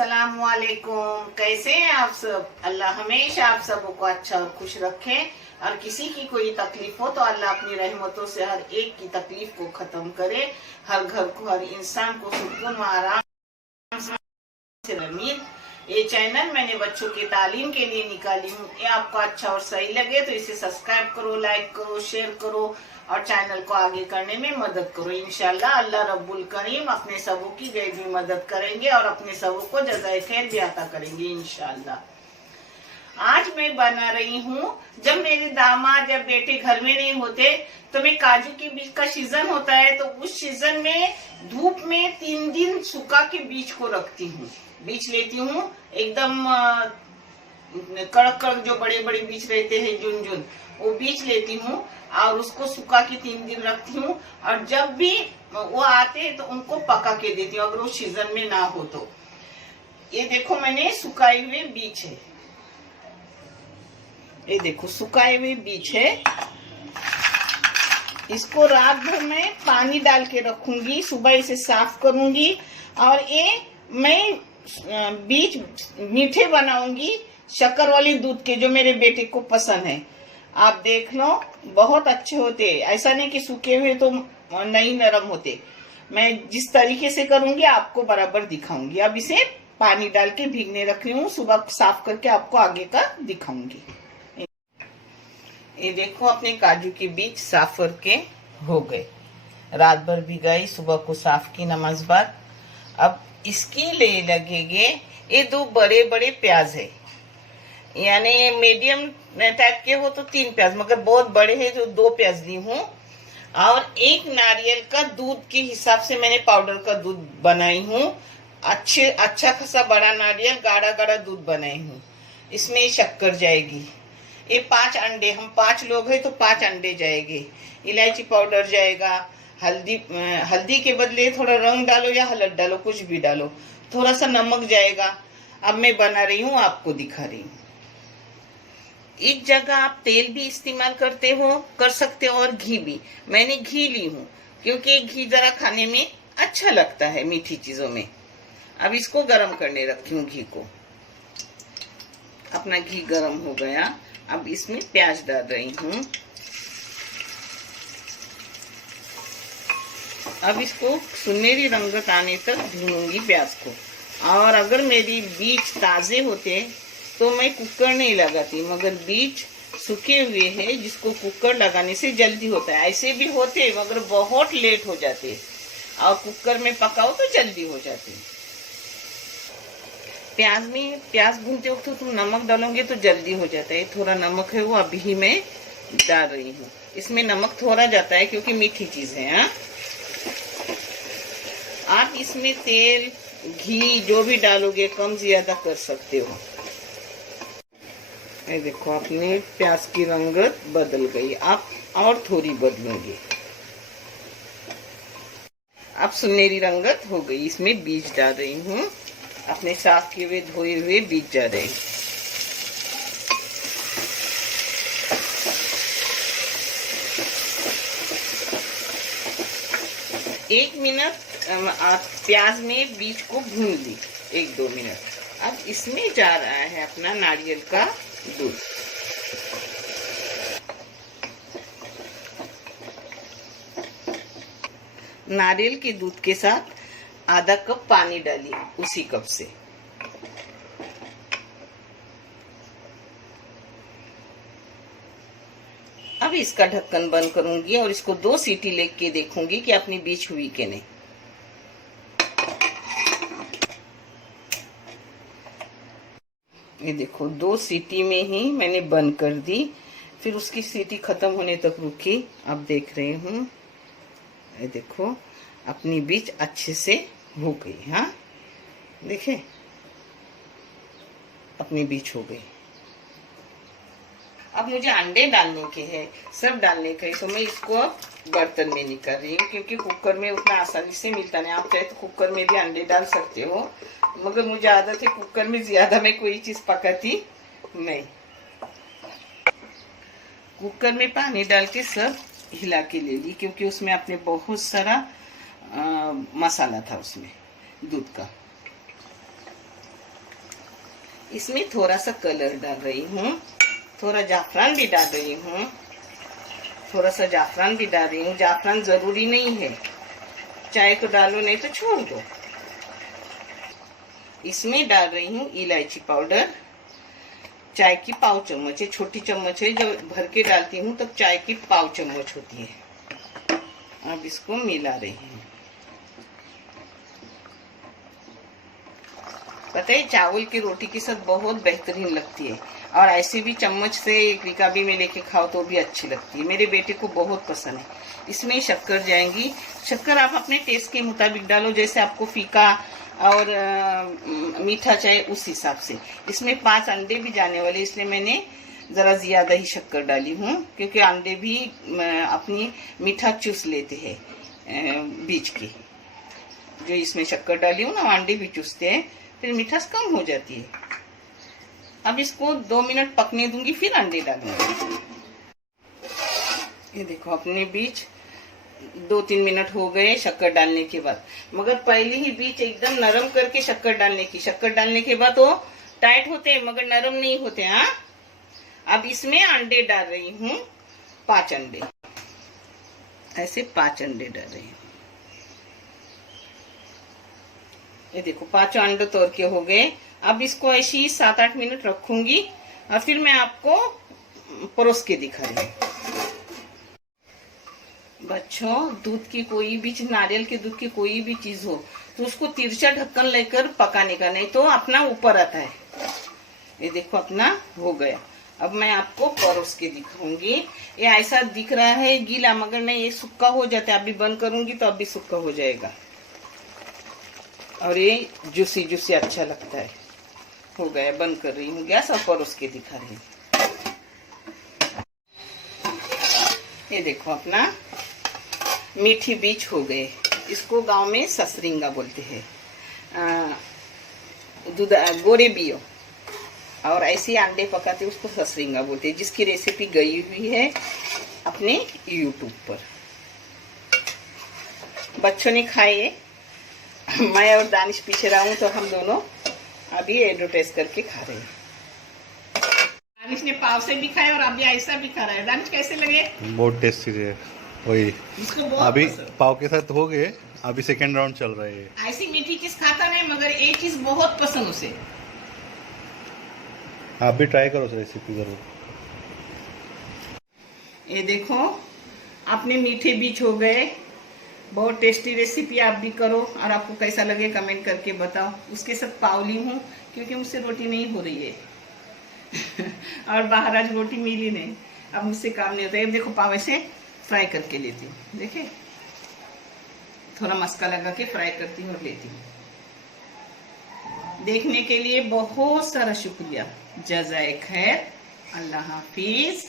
अस्सलामुअलैकुम। कैसे हैं आप सब? अल्लाह हमेशा आप सबको अच्छा और खुश रखे। और किसी की कोई तकलीफ हो तो अल्लाह अपनी रहमतों से हर एक की तकलीफ को खत्म करे। हर घर को, हर इंसान को सुकून व आराम से रहे। ये चैनल मैंने बच्चों की तालीम के लिए निकाली हूँ। ये आपको अच्छा और सही लगे तो इसे सब्सक्राइब करो, लाइक करो, शेयर करो और चैनल को आगे करने में मदद करो। इंशाल्लाह अल्लाह रब्बुल करीम अपने सबों की गैबी मदद करेंगे और अपने सबों को जज़ाए खैर भी अता करेंगे इंशाल्लाह। आज मैं बना रही हूँ, जब मेरे दामाद या बेटे घर में नहीं होते तो मैं काजू के बीज का सीजन होता है तो उस सीजन में धूप में 3 दिन सुखा के बीज को रखती हूँ। बीज लेती हूँ एकदम कड़क कड़क, जो बड़े बड़े बीज रहते हैं जुन जुन, वो बीज लेती हूँ और उसको सुखा के 3 दिन रखती हूँ। और जब भी वो आते हैं तो उनको पका के देती हूँ, अगर वो सीजन में ना हो तो। ये देखो मैंने सुखाए हुए बीज है, ये देखो सुखाए हुए बीज है। इसको रात भर में पानी डाल के रखूंगी, सुबह इसे साफ करूंगी और ये मैं बीज मीठे बनाऊंगी शक्कर वाली दूध के, जो मेरे बेटे को पसंद है। आप देख लो बहुत अच्छे होते, ऐसा नहीं कि सूखे हुए तो नहीं नरम होते। मैं जिस तरीके से करूंगी आपको बराबर दिखाऊंगी। अब इसे पानी डाल के भीगने रख रही हूँ, सुबह साफ करके आपको आगे का दिखाऊंगी। ये देखो अपने काजू के बीज साफ करके हो गए, रात भर भिगाई, सुबह को साफ की नमाज बाद। अब इसकी ले लगेंगे ये 2 बड़े बड़े प्याज है, यानी मीडियम टाइप के हो तो 3 प्याज, मगर बहुत बड़े हैं जो 2 प्याज ली हूँ। और 1 नारियल का दूध के हिसाब से मैंने पाउडर का दूध बनाई हूँ। अच्छा खासा बड़ा नारियल गाढ़ा गाढ़ा दूध बनाई हूँ। इसमें शक्कर जाएगी। ये 5 अंडे, हम 5 लोग हैं तो 5 अंडे जाएंगे। इलायची पाउडर जाएगा, हल्दी के बदले थोड़ा रंग डालो या हल्द डालो, कुछ भी डालो। थोड़ा सा नमक जाएगा। अब मैं बना रही हूँ, आपको दिखा रही हूँ। एक जगह आप तेल भी इस्तेमाल कर सकते हो और घी भी। मैंने घी ली हूँ क्योंकि घी जरा खाने में अच्छा लगता है मीठी चीजों में। अब इसको गरम करने रखी हूँ घी को। अपना घी गरम हो गया, अब इसमें प्याज डाल रही हूँ। अब इसको सुनहरी रंगत आने तक भूनूंगी प्याज को। और अगर मेरी बीज ताजे होते तो मैं कुकर नहीं लगाती, मगर बीज सूखे हुए हैं जिसको कुकर लगाने से जल्दी होता है। ऐसे भी होते मगर बहुत लेट हो जाते, और कुकर में पकाओ तो जल्दी हो जाते। प्याज भूनते वक्त तो नमक डालोगे तो जल्दी हो जाता है। थोड़ा नमक है वो अभी मैं डाल रही हूँ। इसमें नमक थोड़ा जाता है क्योंकि मीठी चीज है। हाँ, आप इसमें तेल घी जो भी डालोगे कम ज्यादा कर सकते हो। ये देखो अपने प्याज की रंगत बदल गई, आप और थोड़ी बदलोगे। अब सुनहरी रंगत हो गई, इसमें बीज डाल रही हूँ। अपने साफ किए हुए धोए हुए बीज जा रहे हैं। एक मिनट प्याज में बीज को भून ली, 1-2 मिनट। अब इसमें जा रहा है अपना नारियल का दूध। नारियल के दूध के साथ आधा कप पानी डालिए, उसी कप से। अब इसका ढक्कन बंद करूंगी और इसको 2 सीटी लेके देखूंगी कि अपनी बीज हुई कि नहीं। ये देखो 2 सीटी में ही मैंने बंद कर दी, फिर उसकी सीटी खत्म होने तक रुकी। अब देख रही हूँ, ये देखो अपनी बीज अच्छे से हो गई। हाँ देखे, अपनी बीज हो गई। अब मुझे अंडे डालने के हैं, सब डालने के, तो मैं इसको अब बर्तन में निकाल रही हूँ क्योंकि कुकर में उतना आसानी से मिलता नहीं। आप चाहे तो कुकर में भी अंडे डाल सकते हो, मगर मुझे आदत है कुकर में ज्यादा मैं कोई चीज पकाती नहीं। कुकर में पानी डाल के सब हिला के ले ली क्योंकि उसमें अपने बहुत सारा मसाला था उसमें दूध का। इसमें थोड़ा सा कलर डाल रही हूँ, थोड़ा जाफरान भी डाल रही हूँ, थोड़ा सा जाफरान भी डाल रही हूँ। जाफरान जरूरी नहीं है, चाहे तो डालो नहीं तो छोड़ दो। इसमें डाल रही हूँ इलायची पाउडर, चाय की पाव चम्मच है, छोटी चम्मच है। जब भर के डालती हूँ तब चाय की पाव चम्मच होती है। अब इसको मिला रही हूँ। पता है चावल की रोटी के साथ बहुत बेहतरीन लगती है, और ऐसे भी चम्मच से एक रिकाबी में लेके खाओ तो भी अच्छी लगती है। मेरे बेटे को बहुत पसंद है। इसमें शक्कर जाएंगी। शक्कर आप अपने टेस्ट के मुताबिक डालो, जैसे आपको फीका और मीठा चाहिए उस हिसाब से। इसमें 5 अंडे भी जाने वाले, इसलिए मैंने ज़रा ज़्यादा ही शक्कर डाली हूँ, क्योंकि अंडे भी अपनी मीठा चूस लेते हैं बीच के। जो इसमें शक्कर डाली हूँ ना, अंडे भी चूसते हैं, फिर मिठास कम हो जाती है। अब इसको 2 मिनट पकने दूंगी, फिर अंडे डालूंगी। ये देखो अपने बीज 2-3 मिनट हो गए शक्कर डालने के बाद, मगर पहले ही बीज एकदम नरम करके शक्कर डालने की। शक्कर डालने के बाद वो टाइट होते हैं मगर नरम नहीं होते। हाँ, अब इसमें अंडे डाल रही हूँ, 5 अंडे, ऐसे 5 अंडे डाल रही हूँ। ये देखो 5 अंडे तोड़ के हो गए। अब इसको ऐसे ही 7-8 मिनट रखूंगी और फिर मैं आपको परोस के दिखा रही हूँ। बच्चों, दूध की कोई भी चीज, नारियल के दूध की कोई भी चीज हो तो उसको तिरछा ढक्कन लेकर पकाने का, नहीं तो अपना ऊपर आता है। ये देखो अपना हो गया। अब मैं आपको परोस के दिखाऊंगी। ये ऐसा दिख रहा है गीला, मगर नहीं, ये सूखा हो जाता है। अभी बंद करूंगी तो अभी सूखा हो जाएगा, और ये जूसी जूसी अच्छा लगता है। हो गया, बंद कर रही हूँ गैस और परोस के दिखा रही हूँ। ये देखो अपना मीठी बीज हो गए। इसको गांव में ससरिंगा बोलते हैं, गोरे बियो, और ऐसे अंडे पकाते उसको ससरिंगा बोलते हैं, जिसकी रेसिपी गई हुई है अपने यूट्यूब पर। बच्चों ने खाए, मैं और दानिश पीछे रहा हूँ, तो हम दोनों अभी एडवर्टाइज करके खा रहे हैं। दानिश ने पाव से भी खाया और अभी ऐसा भी खा रहा है। दानिश कैसे लगे? बहुत टेस्टी है। वही अभी पाव के साथ हो गए, अभी सेकेंड राउंड चल रहा है। ऐसी मीठी चीज खाता नहीं, मगर एक चीज बहुत पसंद उसे। आप भी ट्राई करो रेसिपी जरूर। ये देखो अपने मीठे बीज हो गए। बहुत टेस्टी रेसिपी, आप भी करो और आपको कैसा लगे कमेंट करके बताओ। उसके साथ पाव ली हूँ क्योंकि मुझसे रोटी नहीं हो रही है और बाहर आज रोटी मिली नहीं, अब मुझसे काम नहीं होता है। देखो पाव ऐसे फ्राई करके लेती हूँ, देखे, थोड़ा मस्का लगा के फ्राई करती हूँ और लेती हूँ। देखने के लिए बहुत सारा शुक्रिया। जज़ाए खैर, अल्लाह हाफिज।